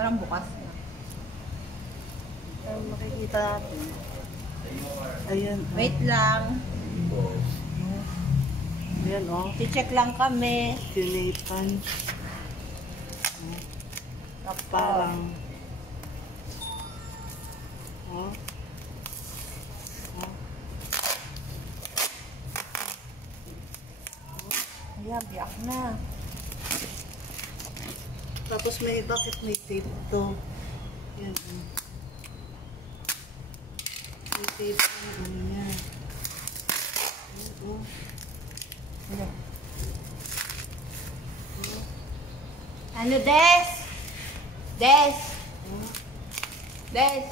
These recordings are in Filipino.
Parang bukas na. Makikita natin. Ayan. Wait lang. Ayan, oh. I-check lang kami. Tinatan. Parang. Oh. Ayan, biyak na. Tapos bakit may tape ito? Yan. May tape ang ano niya. Ano? Ano, Des? Des? Des?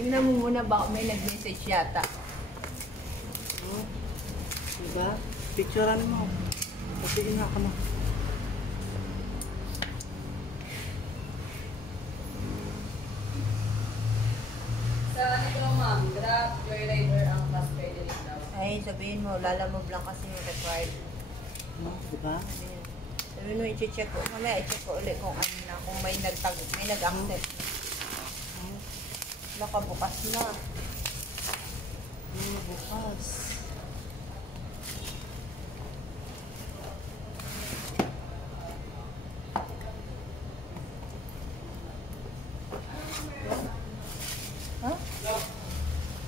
Tingnan mo muna, baka may nag-message yata. Diba? Picturean mo. Sige nga ka na. Sa nito, ma'am, Grab, Joyrider ang class pwede rin daw. Ay, sabihin mo, lalamove lang kasi yung required. Diba? Sabihin mo, i-check ko. Mamaya, i-check ko ulit kung ano na, kung may nag-accept. Baka bukas na. Bukas. Ha?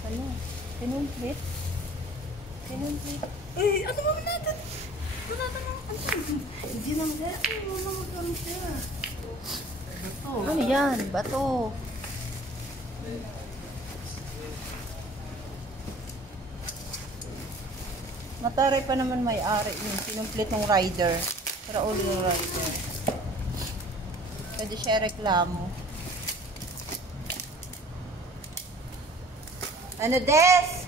Ano? Kinumplit? Kinumplit? Eh, ano mo natin? Wala na lang. Hindi naman kaya. Wala magkaroon siya. Bato. Ano yan? Bato. Mataray pa naman may-ari yun. Kinumplit ng rider. Para ulo yung rider. Pwede siya reklamo. Ano, Des?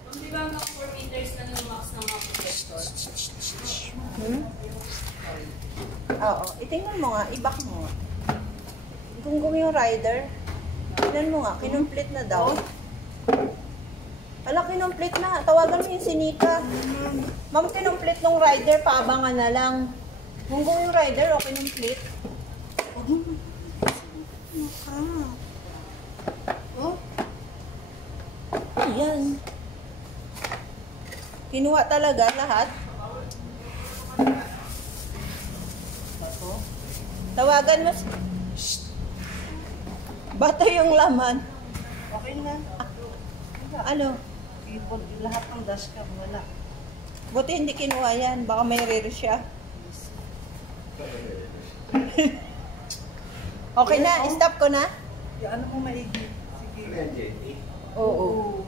Ma'am, di ba mga 4 meters na yung max ng mga protector? Oo. Itingnan mo nga. I-back mo nga. Kung yung rider, tingnan mo nga. Kinumplit na daw. Ala, kinumplit na. Tawagan mo yung sinika. Ma'am, kinumplit ng rider. Paabangan na lang. Kung yung rider, o kinumplit. Oh? Ayan. Kinuha talaga lahat. Bato? Tawagan mo. Bato yung laman. Okay na. Ano? Keyboard, lahat ng dashcam, wala. Buti hindi kinuha yan. Baka may rero siya. Okay na. Stop ko na. Ano kung maigi? Sige. Oo.